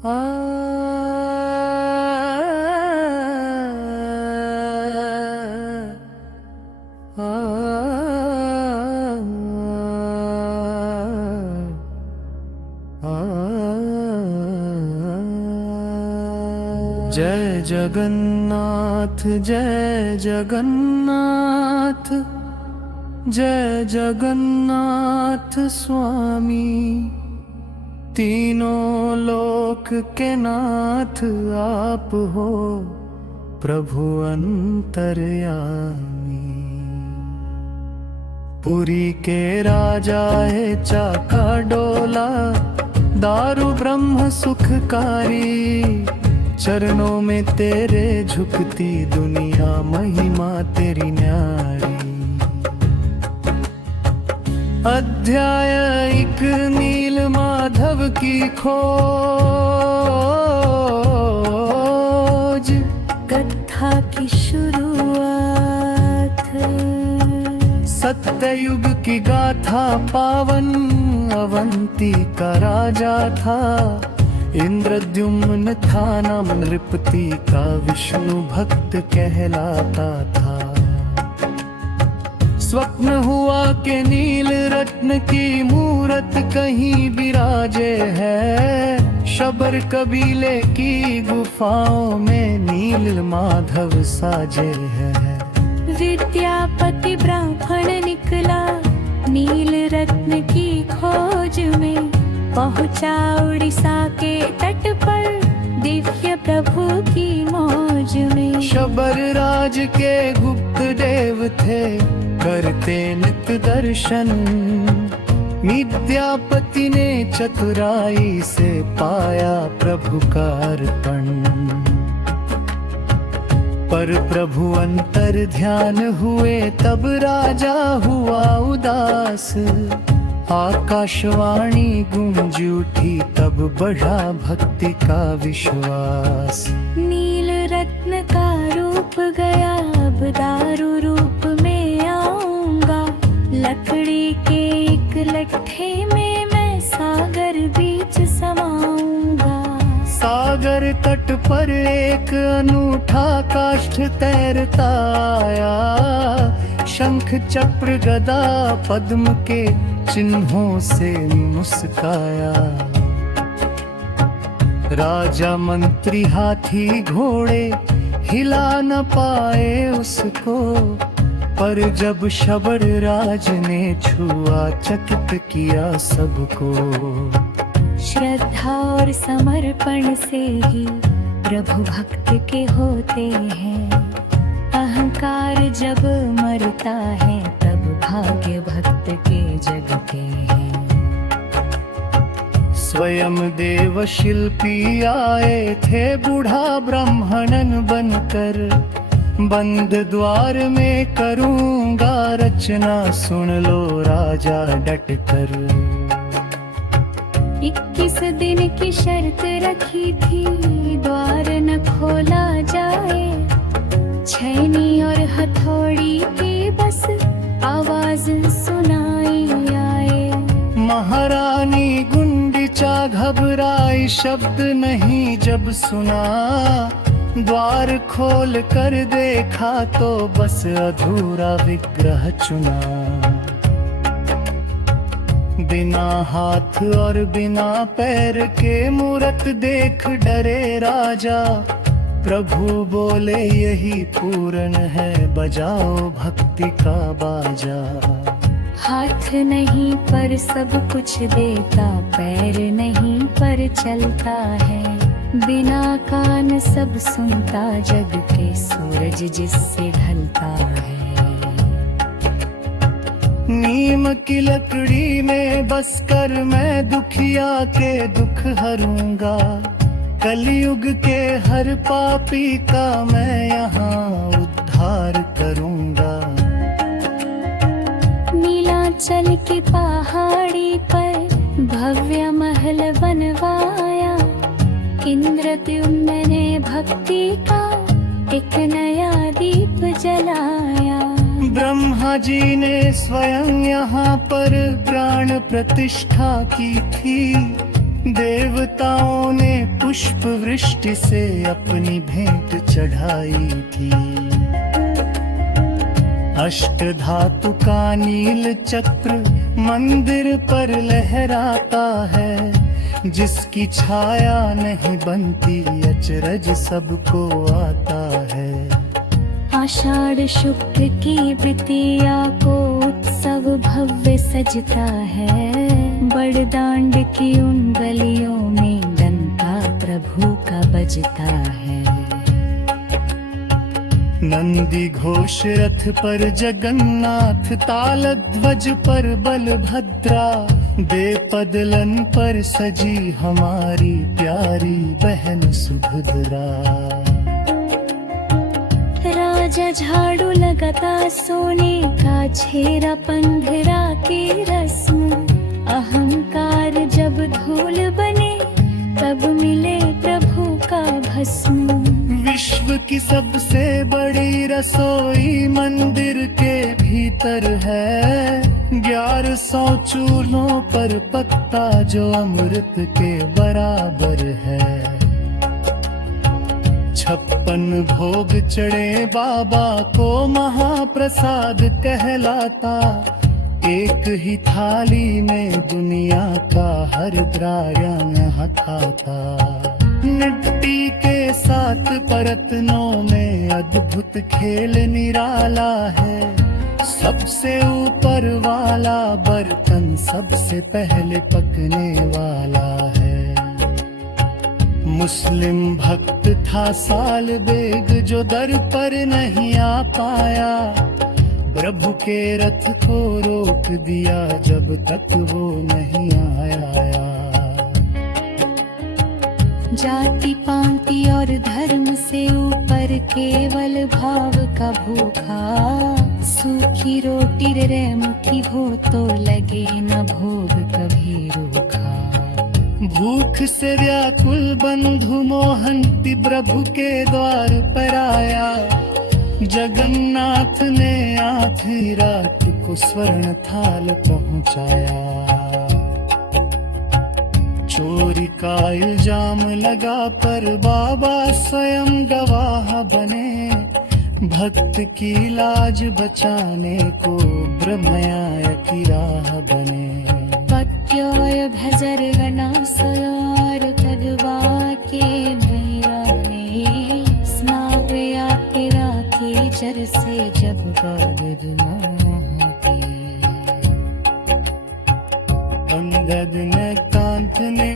आ जय जगन्नाथ जय जगन्नाथ जय जगन्नाथ स्वामी, तीनों लोक के नाथ आप हो प्रभु अंतर्यामी। पुरी के राजा है चाका डोला, दारु ब्रह्म सुखकारी, चरणों में तेरे झुकती दुनिया, महिमा तेरी न्यारी। अध्याय एक नील माधव की खोज, कथा की शुरुआत, सत्ययुग की गाथा पावन, अवंती का राजा था, इंद्रद्युम्न था नाम, नृपति का विष्णु भक्त कहलाता था। स्वप्न हुआ के नील रत्न की मूरत कहीं विराजे है, शबर कबीले की गुफाओं में नील माधव साजे है। विद्यापति ब्राह्मण निकला नील रत्न की खोज में, पहुंचा उड़ीसा के तट पर दिव्य प्रभु की मौज में। शबर राज के गुप्त देव थे करते नित्य दर्शन, विद्यापति ने चतुराई से पाया प्रभु का अर्पण। पर प्रभु अंतर ध्यान हुए तब राजा हुआ उदास, आकाशवाणी गूंज उठी तब बढ़ा भक्ति का विश्वास। नील रत्न का रूप गया अब दारू रूप में आऊंगा, लकड़ी के एक लट्ठे में मैं सागर बीच समाऊंगा। सागर तट पर एक अनूठा काष्ठ तैरता आया, शंख चक्र गदा पद्म के चिन्हों से मुस्काया। राजा मंत्री हाथी घोड़े हिला न पाए उसको, पर जब शबर राज ने छुआ चकित किया सबको। श्रद्धा और समर्पण से ही प्रभु भक्त के होते हैं, अहंकार जब मरता है तब भाग्य भक्त के जगते हैं। स्वयं देव शिल्पी आए थे बूढ़ा ब्राह्मणन बनकर, बंद द्वार में करूंगा रचना, सुन लो राजा डटकर। 21 दिन की शर्त रखी थी द्वार न खोला जाए, छैनी और हथौड़ी की बस आवाज सुनाई आए। महारानी गुंडीचा घबराई, शब्द नहीं जब सुना, द्वार खोल कर देखा तो बस अधूरा विग्रह चुना। बिना हाथ और बिना पैर के मूरत देख डरे राजा, प्रभु बोले यही पूर्ण है, बजाओ भक्ति का बाजा। हाथ नहीं पर सब कुछ देता, पैर नहीं पर चलता है, बिना कान सब सुनता, जग के सूरज जिससे ढलता है। नीम की लकड़ी में बसकर मैं दुखिया के दुख हरूंगा, कलयुग के हर पापी का मैं यहाँ उद्धार करूंगा। नीलांचल की पहाड़ी पर भव्य महल बनवाया, इंद्रद्युम्न ने भक्ति का एक नया दीप जलाया। ब्रह्मा जी ने स्वयं यहाँ पर प्राण प्रतिष्ठा की थी, देवताओं ने पुष्प वृष्टि से अपनी भेंट चढ़ाई थी। अष्ट धातु का नील चक्र मंदिर पर लहराता है, जिसकी छाया नहीं बनती अचरज सबको आता है। आषाढ़ शुक्ल की द्वितीया को उत्सव भव्य सजता है। बड़दांड की उन गलियों में डंका प्रभु का बजता है। नंदी घोष रथ पर जगन्नाथ, ताल ध्वज पर बलभद्रा, बेपदलन पर सजी हमारी प्यारी बहन सुभद्रा। राजा झाड़ू लगाता सोने का छेरा पंधरा की रस्म। अहंकार जब धूल बने तब मिले प्रभु का भस्म। विश्व की सबसे बड़ी रसोई मंदिर के भीतर है। 1100 चूल्हों पर पकता जो अमृत के बराबर है। 56 भोग चढ़े बाबा को महाप्रसाद कहलाता। एक ही थाली में दुनिया का हर ग्राह्य यहाँ खाता। मिट्टी के 7 बर्तनों में अद्भुत खेल निराला है। सबसे ऊपर वाला बर्तन सबसे पहले पकने वाला है। मुस्लिम भक्त था साल बेग जो दर पर नहीं आ पाया। प्रभु के रथ को रोक दिया जब तक वो नहीं आया। जाति पांति और धर्म से ऊपर केवल भाव का भूखा। सूखी रोटी रे मुखी हो तो लगे न भोग कभी रूखा। भूख से व्याकुल बंधु मोहन प्रभु के द्वार पर आया। जगन्नाथ ने आधी रात को स्वर्ण थाल पहुंचाया। चोरी का इल्जाम लगा पर बाबा स्वयं गवाह बने। भक्त की लाज बचाने को ब्रह्मयाय की राह बने। पत्योय भजर गणा सयार कदवा के भैराने। स्नावया के राखी जर से जब गागद अंगद ने कांत ने